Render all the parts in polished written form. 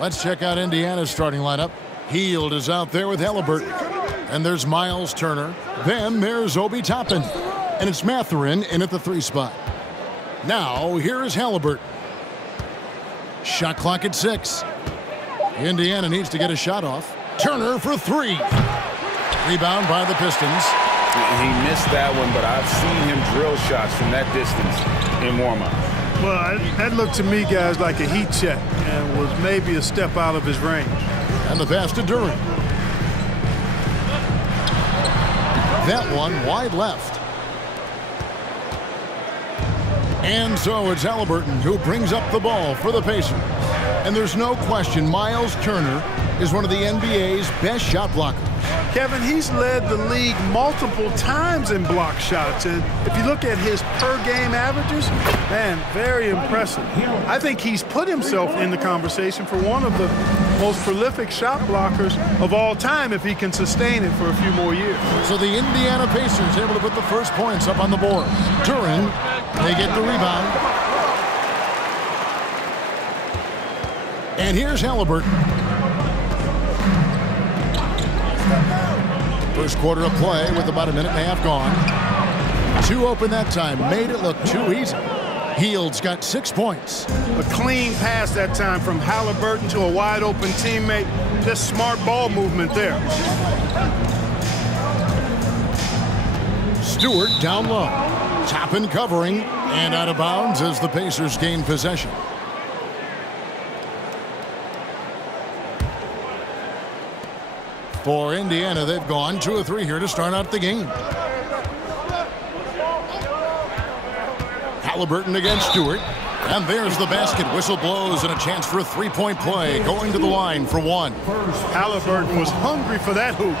Let's check out Indiana's starting lineup. Heald is out there with Haliburton. And there's Miles Turner. Then there's Obi Toppin. And it's Mathurin in at the 3 spot. Now, here is Haliburton. Shot clock at 6. Indiana needs to get a shot off. Turner for 3. Rebound by the Pistons. He missed that one, but I've seen him drill shots from that distance in warm-up. Well, that looked to me, guys, like a heat check and was maybe a step out of his range. And the pass to Duran. That one wide left. And so it's Haliburton who brings up the ball for the Pacers. And there's no question Miles Turner is one of the NBA's best shot blockers. Kevin, he's led the league multiple times in block shots. And if you look at his per-game averages, man, very impressive. I think he's put himself in the conversation for one of the most prolific shot blockers of all time if he can sustain it for a few more years. So the Indiana Pacers able to put the first points up on the board. Duran, they get the rebound. And here's Haliburton. First quarter of play with about a minute and a half gone. 2 open that time. Made it look too easy. Heald's got 6 points. A clean pass that time from Haliburton to a wide-open teammate. Just smart ball movement there. Stewart down low. Toppin covering. And out of bounds as the Pacers gain possession. For Indiana, they've gone 2 of 3 here to start out the game. Haliburton against Stewart. And there's the basket. Whistle blows and a chance for a 3-point play. Going to the line for 1. Haliburton was hungry for that hoop.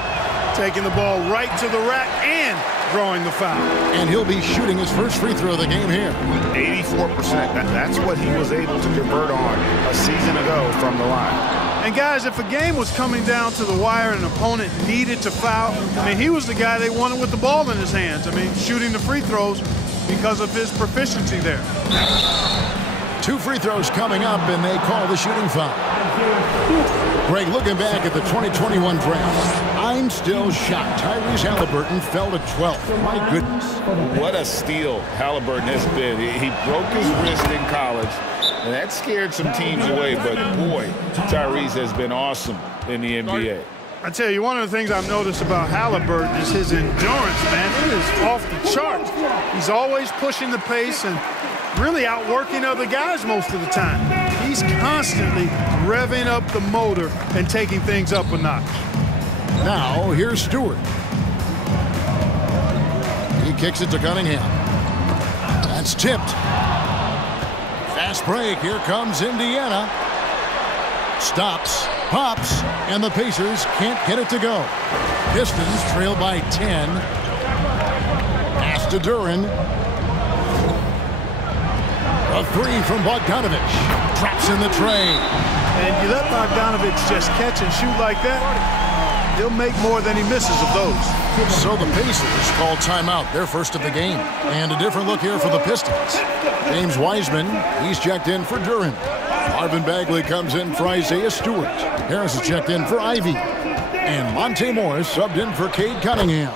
Taking the ball right to the rack and drawing the foul. And he'll be shooting his first free throw of the game here. 84%. That's what he was able to convert on a season ago from the line. And guys, if a game was coming down to the wire and an opponent needed to foul, I mean, he was the guy they wanted with the ball in his hands. I mean, shooting the free throws because of his proficiency there. 2 free throws coming up, and they call the shooting foul. Greg, looking back at the 2021 draft, I'm still shocked. Tyrese Haliburton fell to 12th. My goodness. What a steal Haliburton has been. He broke his wrist in college, and that scared some teams away. But, boy, Tyrese has been awesome in the NBA. I tell you, one of the things I've noticed about Haliburton is his endurance, man. It is off the charts. He's always pushing the pace and really outworking other guys most of the time. He's constantly revving up the motor and taking things up a notch. Now, here's Stewart. He kicks it to Cunningham. That's tipped. Fast break. Here comes Indiana. Stops, pops, and the Pacers can't get it to go. Pistons trail by 10. Pass to Duran. A 3 from Bogdanovich. Traps in the tray. And you let Bogdanovich just catch and shoot like that, he'll make more than he misses of those. So the Pacers call timeout, their first of the game. And a different look here for the Pistons. James Wiseman, he's checked in for Duran. Marvin Bagley comes in for Isaiah Stewart. Harris is checked in for Ivy. And Monte Morris subbed in for Cade Cunningham.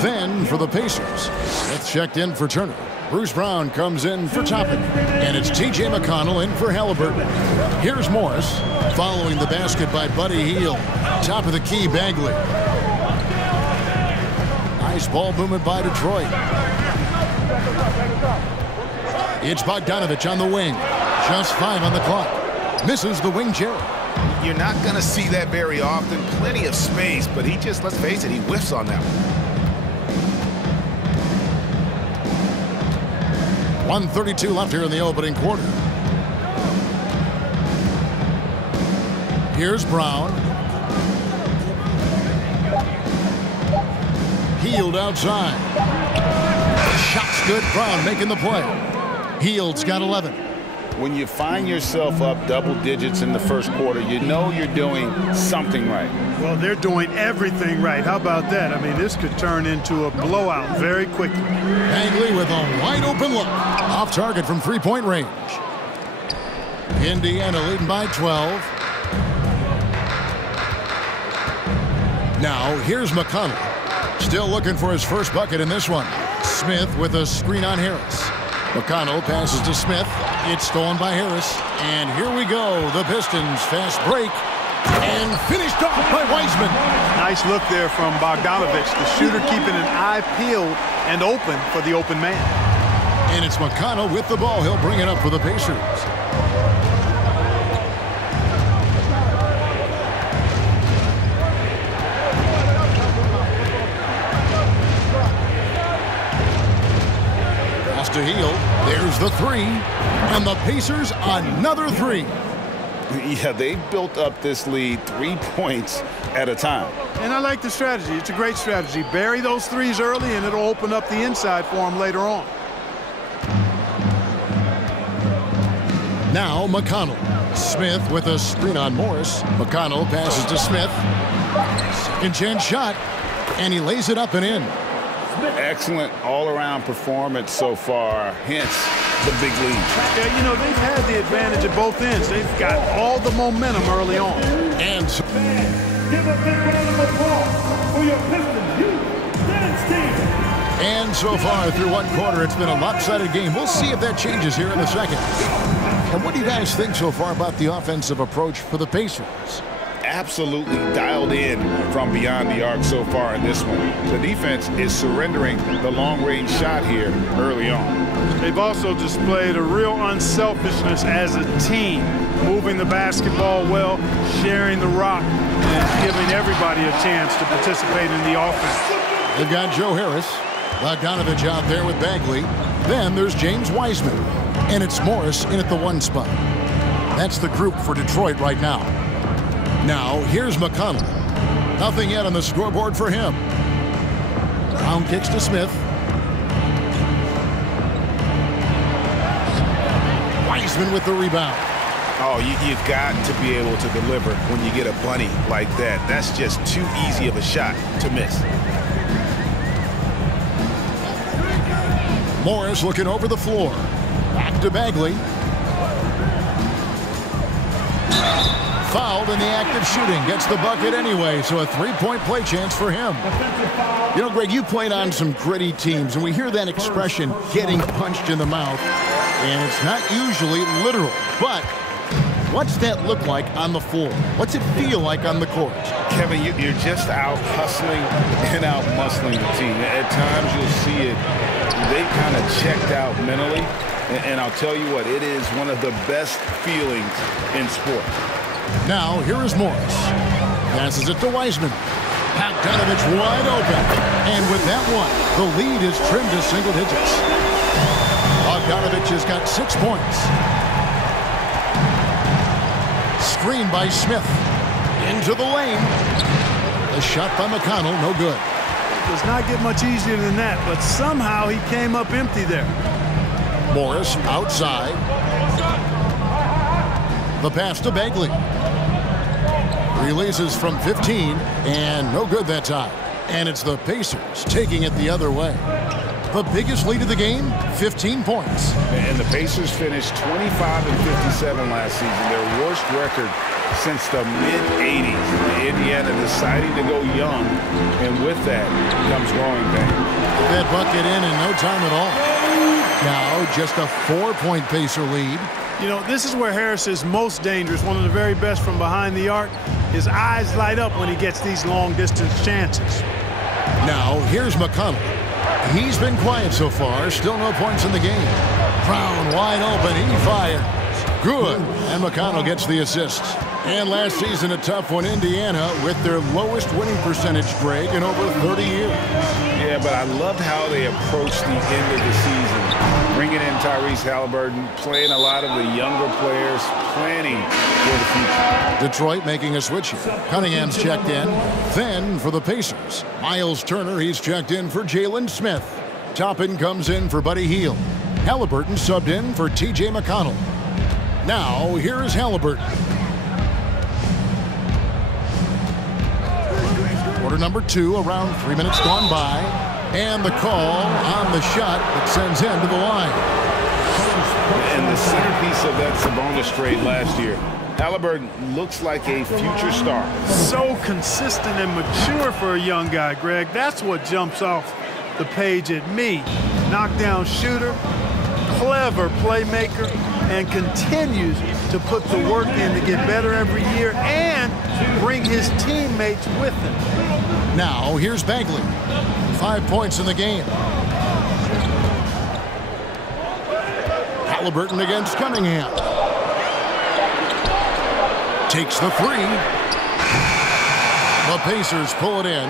Then for the Pacers, Smith checked in for Turner. Bruce Brown comes in for Toppin. And it's T.J. McConnell in for Haliburton. Here's Morris, following the basket by Buddy Hield. Top of the key, Bagley. Nice ball movement by Detroit. It's Bogdanovich on the wing. Just 5 on the clock. Misses the wing chair. You're not going to see that very often. Plenty of space, but he just, let's face it, he whiffs on that one. 1:32 left here in the opening quarter. Here's Brown. Hield outside. Shot's good. Brown making the play. Hield's got 11. When you find yourself up double digits in the first quarter, you know you're doing something right. Well, they're doing everything right. How about that? I mean, this could turn into a blowout very quickly. Bagley with a wide open look. Off target from 3-point range. Indiana leading by 12. Now, here's McConnell. Still looking for his first bucket in this one. Smith with a screen on Harris. McConnell passes to Smith. It's stolen by Harris. And here we go. The Pistons fast break. And finished off by Wiseman. Nice look there from Bogdanovich. The shooter keeping an eye peeled and open for the open man. And it's McConnell with the ball. He'll bring it up for the Pacers. To Heel. There's the three. And the Pacers another three. Yeah, they built up this lead 3 points at a time. And I like the strategy. It's a great strategy. Bury those threes early, and it'll open up the inside for them later on. Now McConnell. Smith with a screen on Morris. McConnell passes to Smith. Second chance shot. And he lays it up and in. Excellent all-around performance so far, hence the big lead. Yeah, you know, they've had the advantage at both ends. They've got all the momentum early on. And so give a big round of applause for your Pistons youth dance team. And so far through one quarter, it's been a lopsided game. We'll see if that changes here in the second. And what do you guys think so far about the offensive approach for the Pacers? Absolutely dialed in from beyond the arc so far in this one. The defense is surrendering the long-range shot here early on. They've also displayed a real unselfishness as a team, moving the basketball well, sharing the rock, and giving everybody a chance to participate in the offense. They've got Joe Harris, Bogdanovich out there with Bagley. Then there's James Wiseman, and it's Morris in at the 1 spot. That's the group for Detroit right now. Now, here's McConnell. Nothing yet on the scoreboard for him. Brown kicks to Smith. Wiseman with the rebound. Oh, you've got to be able to deliver when you get a bunny like that. That's just too easy of a shot to miss. Morris looking over the floor. Back to Bagley. Fouled in the act of shooting. Gets the bucket anyway, so a three-point play chance for him. You know, Greg, you played on some gritty teams, and we hear that expression, getting punched in the mouth, and it's not usually literal. But what's that look like on the floor? What's it feel like on the court? Kevin, you're just out hustling and out muscling the team. At times you'll see it. They kind of checked out mentally, and I'll tell you what, it is one of the best feelings in sport. Now, here is Morris. Passes it to Wiseman. Bogdanovich wide open. And with that one, the lead is trimmed to single digits. Bogdanovich has got 6 points. Screen by Smith. Into the lane. A shot by McConnell, no good. It does not get much easier than that, but somehow he came up empty there. Morris outside. The pass to Bagley. Releases from 15, and no good that time. And it's the Pacers taking it the other way. The biggest lead of the game, 15 points. And the Pacers finished 25 and 57 last season, their worst record since the mid-'80s. Indiana deciding to go young, and with that comes growing pains. That bucket in no time at all. Now just a 4-point Pacer lead. You know, this is where Harris is most dangerous, one of the very best from behind the arc. His eyes light up when he gets these long-distance chances. Now, here's McConnell. He's been quiet so far. Still no points in the game. Brown wide open. He fires. Good. And McConnell gets the assist. And last season, a tough one, Indiana, with their lowest winning percentage, Greg, in over 30 years. Yeah, but I loved how they approached the end of the season. Bringing in Tyrese Haliburton, playing a lot of the younger players, planning for the future. Detroit making a switch here. Cunningham's checked in. Then for the Pacers, Miles Turner, he's checked in for Jalen Smith. Toppin comes in for Buddy Hield. Haliburton subbed in for T.J. McConnell. Now, here is Haliburton. Quarter number 2, around 3 minutes gone by. And the call on the shot that sends him to the line. And the centerpiece of that Sabonis trade last year, Haliburton looks like a future star. So consistent and mature for a young guy, Greg. That's what jumps off the page at me. Knockdown shooter, clever playmaker, and continues to put the work in to get better every year and bring his teammates with him. Now, here's Bagley. 5 points in the game. Haliburton against Cunningham. Takes the three. The Pacers pull it in.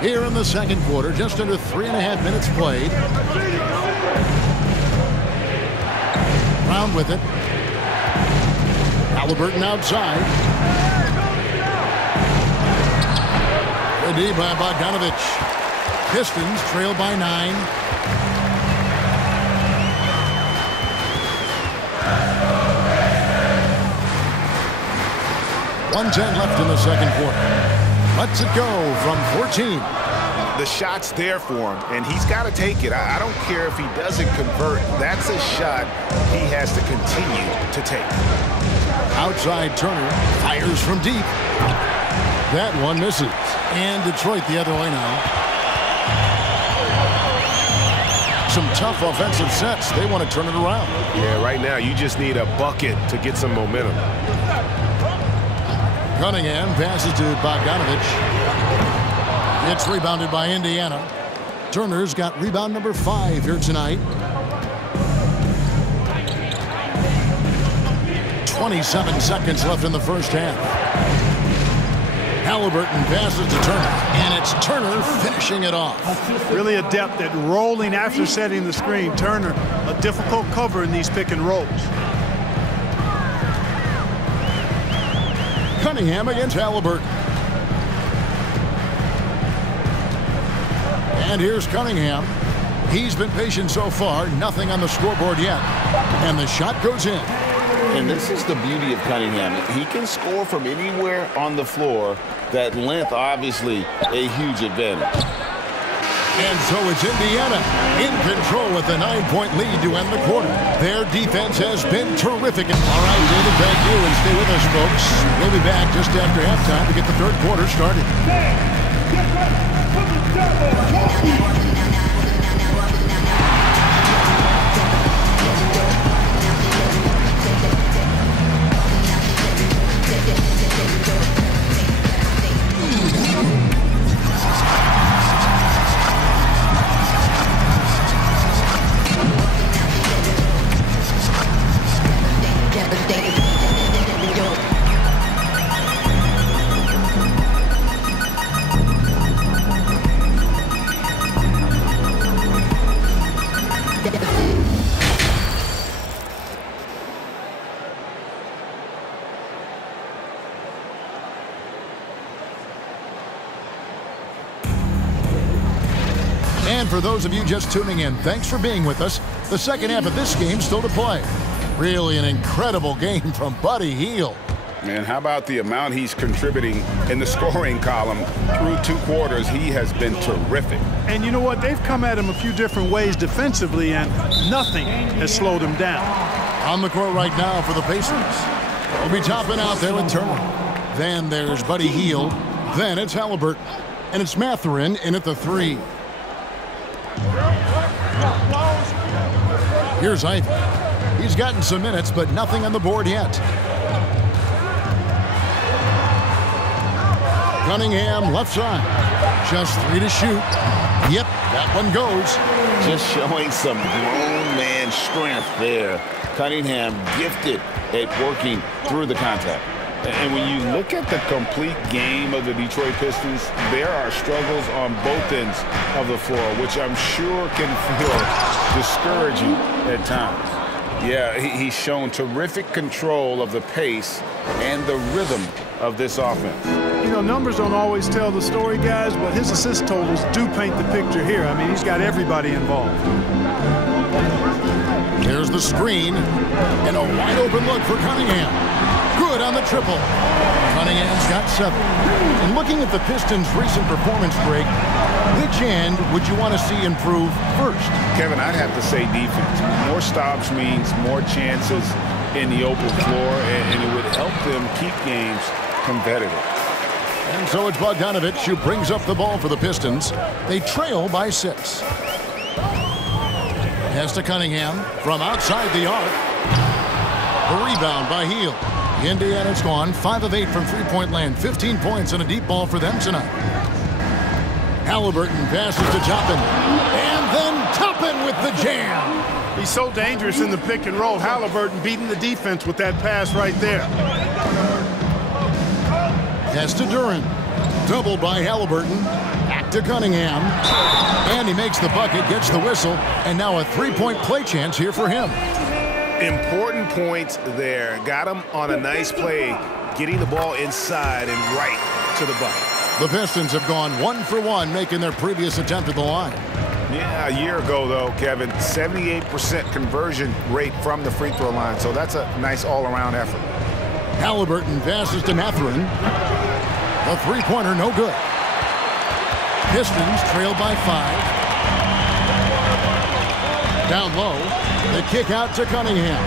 Here in the second quarter, just under 3.5 minutes played. Brown with it. Haliburton outside. Good D by Bogdanovich. Pistons trail by 9. .110 left in the second quarter. Lets it go from 14. The shot's there for him, and he's got to take it. I don't care if he doesn't convert. That's a shot he has to continue to take. Outside Turner fires from deep. That one misses. And Detroit the other way now. Some tough offensive sets. They want to turn it around. Yeah, right now you just need a bucket to get some momentum. Cunningham passes to Bogdanovich. It's rebounded by Indiana. Turner's got rebound number 5 here tonight. 27 seconds left in the first half. Haliburton passes to Turner, and it's Turner finishing it off. Really adept at rolling after setting the screen. Turner, a difficult cover in these pick and rolls. Cunningham against Haliburton. And here's Cunningham. He's been patient so far. Nothing on the scoreboard yet. And the shot goes in. And this is the beauty of Cunningham. He can score from anywhere on the floor. That length, obviously, a huge advantage. And so it's Indiana in control with a 9-point lead to end the quarter. Their defense has been terrific. All right, David, thank you, and stay with us, folks. We'll be back just after halftime to get the third quarter started. And for those of you just tuning in, thanks for being with us. The second half of this game still to play. Really an incredible game from Buddy Hield. Man, how about the amount he's contributing in the scoring column through 2 quarters? He has been terrific. And you know what? They've come at him a few different ways defensively, and nothing has slowed him down. On the court right now for the Pacers. We'll be topping out there with Turner. Then there's Buddy Hield. Then it's Haliburton. And it's Mathurin in at the 3. Here's Ivey. He's gotten some minutes, but nothing on the board yet. Cunningham left side. Just 3 to shoot. Yep, that one goes. Just showing some grown man strength there. Cunningham gifted at working through the contact. And when you look at the complete game of the Detroit Pistons, there are struggles on both ends of the floor, which I'm sure can feel discouraging at times. Yeah, he's shown terrific control of the pace and the rhythm of this offense. You know, numbers don't always tell the story, guys, but his assist totals do paint the picture here. I mean, he's got everybody involved. Here's the screen, and a wide open look for Cunningham. Good on the triple. Cunningham's got 7. And looking at the Pistons' recent performance break, which end would you want to see improve first? Kevin, I'd have to say defense. More stops means more chances in the open floor, and it would help them keep games competitive. And so it's Bogdanovich who brings up the ball for the Pistons. They trail by 6. Pass to Cunningham from outside the arc. The rebound by Hield. Indiana's gone 5 of 8 from three-point land. 15 points and a deep ball for them tonight. Haliburton passes to Toppin. And then Toppin with the jam. He's so dangerous in the pick and roll. Haliburton beating the defense with that pass right there. Pass to Duren. Doubled by Haliburton. Back to Cunningham. And he makes the bucket, gets the whistle, and now a three-point play chance here for him. Important points there. Got him on a nice play, getting the ball inside and right to the bucket. The Pistons have gone 1 for 1, making their previous attempt at the line. Yeah, a year ago, though, Kevin, 78% conversion rate from the free throw line, so that's a nice all-around effort. Haliburton passes to Mathurin. The three-pointer, no good. Pistons trail by 5. Down low, the kick out to Cunningham.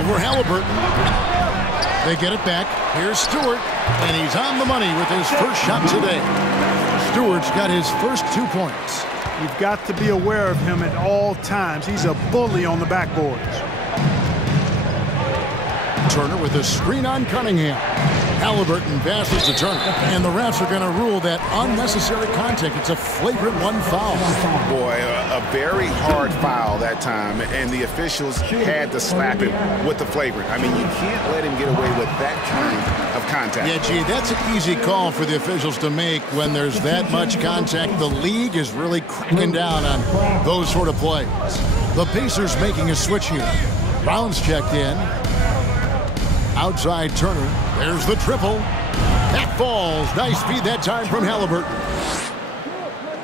Over Haliburton. They get it back. Here's Stewart, and he's on the money with his first shot today. Stewart's got his first 2 points. You've got to be aware of him at all times. He's a bully on the backboards. Turner with a screen on Cunningham. Haliburton passes to Turner. And the refs are going to rule that unnecessary contact. It's a flagrant 1 foul. Boy, a very hard foul that time, and the officials had to slap him with the flagrant. I mean, you can't let him get away with that kind of contact. Yeah, gee, that's an easy call for the officials to make when there's that much contact. The league is really cracking down on those sort of plays. The Pacers making a switch here. Brown's checked in. Outside Turner. There's the triple. That falls. Nice feed that time from Haliburton.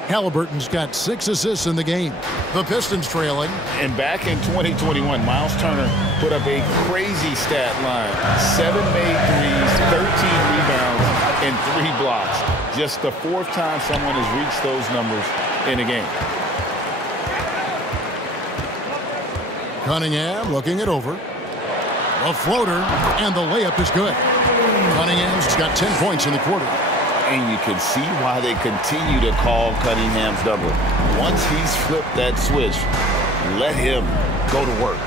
Haliburton's got 6 assists in the game. The Pistons trailing. And back in 2021, Miles Turner put up a crazy stat line. 7 made threes, 13 rebounds, and 3 blocks. Just the 4th time someone has reached those numbers in a game. Cunningham looking it over. A floater, and the layup is good. Cunningham's got 10 points in the quarter. And you can see why they continue to call Cunningham's number. Once he's flipped that switch, let him go to work.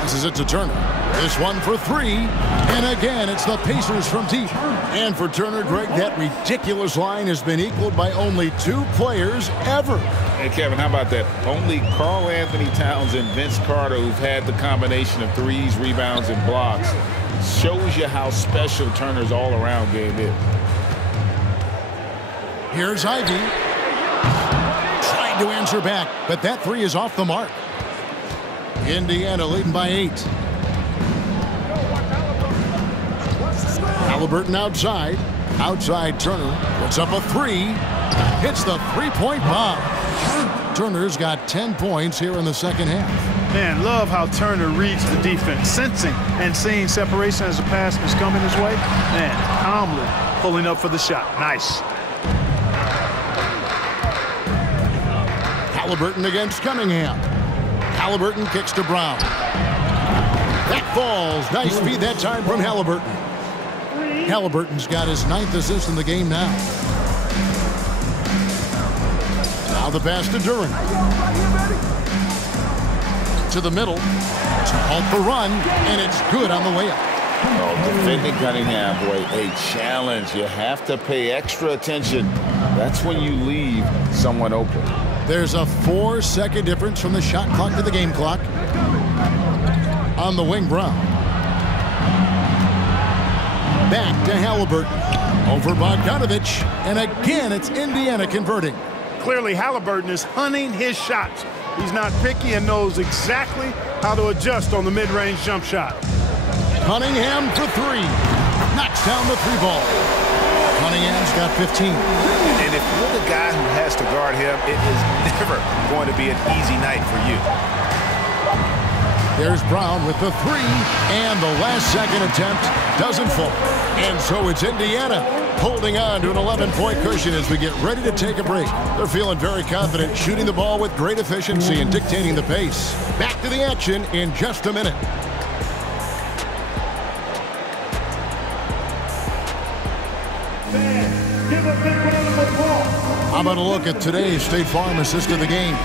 This is it to Turner. This one for 3. And again, it's the Pacers from deep. And for Turner, Greg, that ridiculous line has been equaled by only 2 players ever. Hey, Kevin, how about that? Only Karl Anthony Towns and Vince Carter, who've had the combination of threes, rebounds, and blocks, shows you how special Turner's all-around game is. Here's Ivy. Trying to answer back, but that 3 is off the mark. Indiana leading by 8. Haliburton outside. Outside Turner. Puts up a 3. Hits the three-point bomb. Turner's got 10 points here in the second half. Man, love how Turner reads the defense, sensing and seeing separation as the pass is coming his way. Man, calmly pulling up for the shot. Nice. Haliburton against Cunningham. Haliburton kicks to Brown. That falls. Nice feed that time from Haliburton. Haliburton's got his 9th assist in the game now. Now the pass to Duren. To the middle. To halt the run, and it's good on the layup. Oh, defending Cunningham, boy, a challenge. You have to pay extra attention. That's when you leave someone open. There's a 4-second difference from the shot clock to the game clock. On the wing, Brown. Back to Haliburton. Over Bogdanovich. And again, it's Indiana converting. Clearly, Haliburton is hunting his shots. He's not picky and knows exactly how to adjust on the mid-range jump shot. Cunningham for 3. Knocks down the 3 ball. Cunningham's got 15. And if you're the guy who has to guard him, it is never going to be an easy night for you. There's Brown with the three, and the last-second attempt doesn't fall. And so it's Indiana holding on to an 11-point cushion as we get ready to take a break. They're feeling very confident, shooting the ball with great efficiency and dictating the pace. Back to the action in just a minute. How about a look at today's State Farm assist of the game?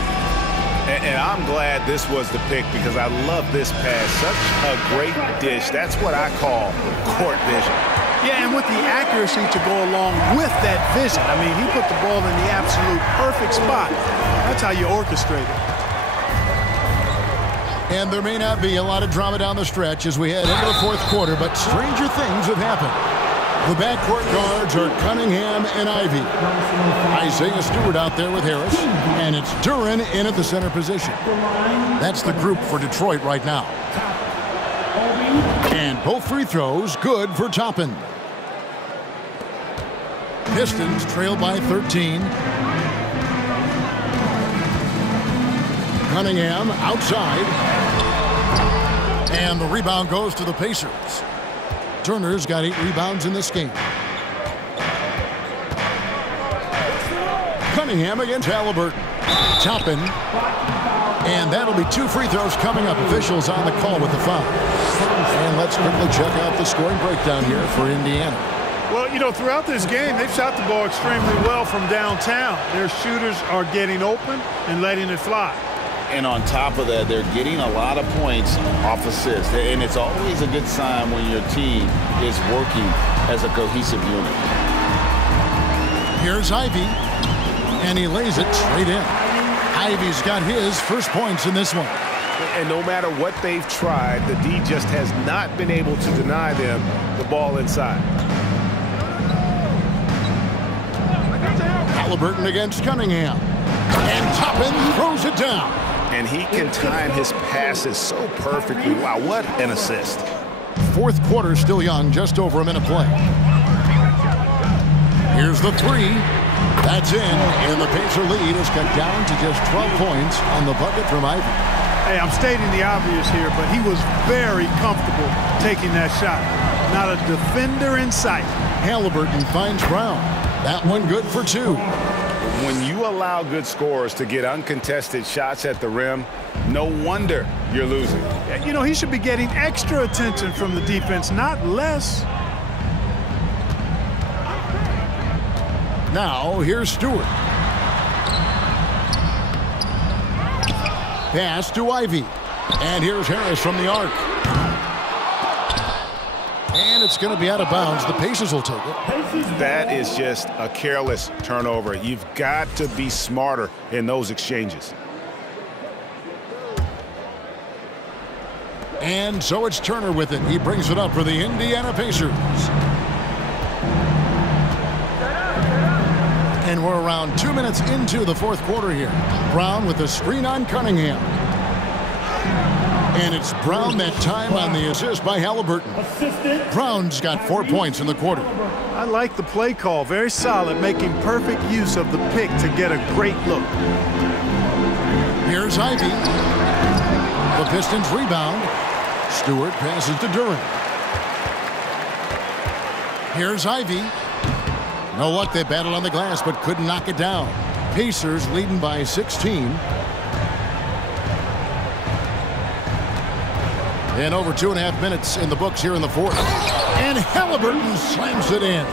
And I'm glad this was the pick because I love this pass. Such a great dish. That's what I call court vision. Yeah, and with the accuracy to go along with that vision. I mean, he put the ball in the absolute perfect spot. That's how you orchestrate it. And there may not be a lot of drama down the stretch as we head into the fourth quarter, but stranger things have happened. The backcourt guards are Cunningham and Ivy. Isaiah Stewart out there with Harris, and it's Duren in at the center position. That's the group for Detroit right now. And both free throws good for Toppin. Pistons trail by 13. Cunningham outside. And the rebound goes to the Pacers. Turner's got 8 rebounds in this game. Cunningham against Haliburton. Toppin. And that'll be 2 free throws coming up. Officials on the call with the foul. And let's quickly check out the scoring breakdown here for Indiana. Well, you know, throughout this game, they've shot the ball extremely well from downtown. Their shooters are getting open and letting it fly. And on top of that, they're getting a lot of points off assists. And it's always a good sign when your team is working as a cohesive unit. Here's Ivy. And he lays it straight in. Ivy's got his first points in this one. And no matter what they've tried, the D just has not been able to deny them the ball inside. Haliburton against Cunningham. And Toppin throws it down. And he can time his passes so perfectly. Wow, what an assist. Fourth quarter still young, just over a minute play. Here's the three. That's in, and the Pacer lead is cut down to just 12 points on the bucket from Ivy. Hey, I'm stating the obvious here, but he was very comfortable taking that shot. Not a defender in sight. Haliburton finds Brown. That one good for 2. When you allow good scorers to get uncontested shots at the rim, no wonder you're losing. You know, he should be getting extra attention from the defense, not less. Now, here's Stewart. Pass to Ivy. And here's Harris from the arc. And it's going to be out of bounds. The Pacers will take it. That is just a careless turnover. You've got to be smarter in those exchanges. And so it's Turner with it. He brings it up for the Indiana Pacers. And we're around 2 minutes into the fourth quarter here. Brown with the screen on Cunningham. And it's Brown that time on the assist by Haliburton. Brown's got 4 points in the quarter. I like the play call. Very solid, making perfect use of the pick to get a great look. Here's Ivy. The Pistons rebound. Stewart passes to Duren. Here's Ivy. No luck, they battled on the glass but couldn't knock it down. Pacers leading by 16. And over 2.5 minutes in the books here in the fourth. And Haliburton slams it in.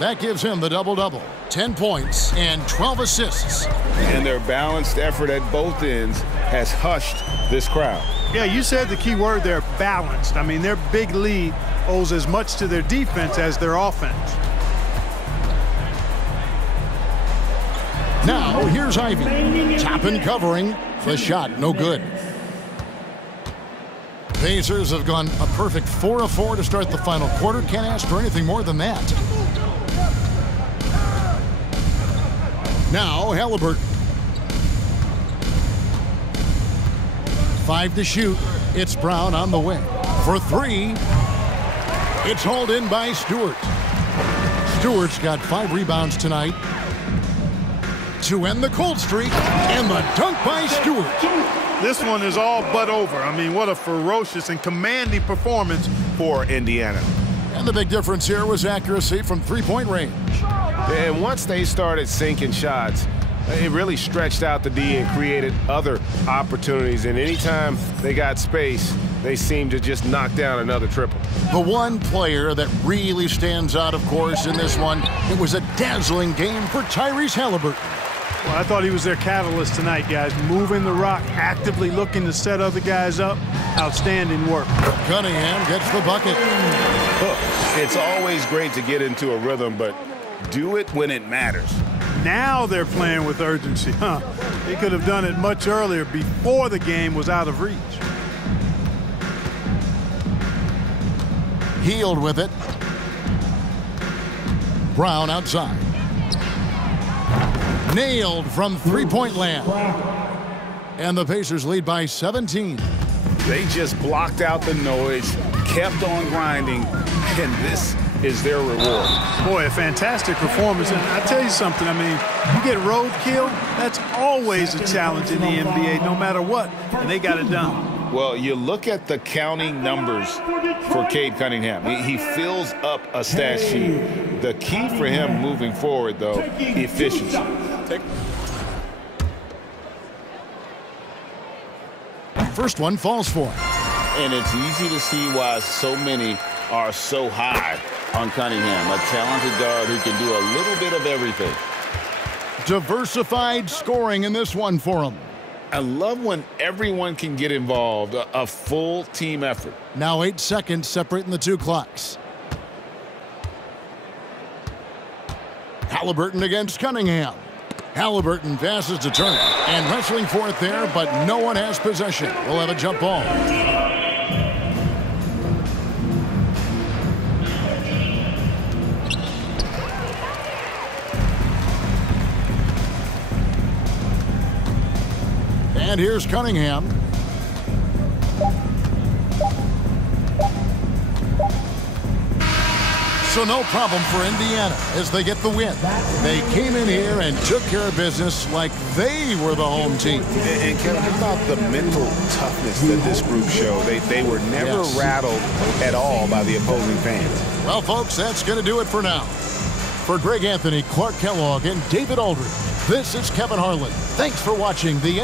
That gives him the double-double. 10 points and 12 assists. And their balanced effort at both ends has hushed this crowd. Yeah, you said the key word there, balanced. I mean, their big lead owes as much to their defense as their offense. Now, here's Ivy. Toppin covering. The shot, no good. Pacers have gone a perfect 4 of 4 to start the final quarter. Can't ask for anything more than that. Now, Haliburton. 5 to shoot. It's Brown on the wing. For 3. It's hauled in by Stewart. Stewart's got 5 rebounds tonight. to end the cold streak, and the dunk by Stewart. This one is all but over. I mean, what a ferocious and commanding performance for Indiana. And the big difference here was accuracy from three-point range. And once they started sinking shots, it really stretched out the D and created other opportunities. And anytime they got space, they seemed to just knock down another triple. The one player that really stands out, of course, in this one, it was a dazzling game for Tyrese Haliburton. Well, I thought he was their catalyst tonight, guys. Moving the rock, actively looking to set other guys up. Outstanding work. Cunningham gets the bucket. Look, it's always great to get into a rhythm, but do it when it matters. Now they're playing with urgency, huh? They could have done it much earlier, before the game was out of reach. Healed with it. Brown outside. Nailed from three-point land. And the Pacers lead by 17. They just blocked out the noise, kept on grinding, and this is their reward. Boy, a fantastic performance. And I tell you something, I mean, you get roadkill, that's always a challenge in the NBA, no matter what, and they got it done. Well, you look at the counting numbers for Cade Cunningham. He fills up a stat sheet. The key for him moving forward, though, efficiency. First one falls for him. And it's easy to see why so many are so high on Cunningham, a talented guard who can do a little bit of everything. Diversified scoring in this one for him. I love when everyone can get involved, a full team effort. Now 8 seconds separating the two clocks. Haliburton against Cunningham. Haliburton passes to Turner, and wrestling for it there, but no one has possession. We'll have a jump ball. And here's Cunningham. So no problem for Indiana as they get the win. They came in here and took care of business like they were the home team. And Kevin, how about the mental toughness that this group showed? They were never rattled at all by the opposing fans. Well, folks, that's going to do it for now. For Greg Anthony, Clark Kellogg, and David Aldridge, this is Kevin Harlan. Thanks for watching the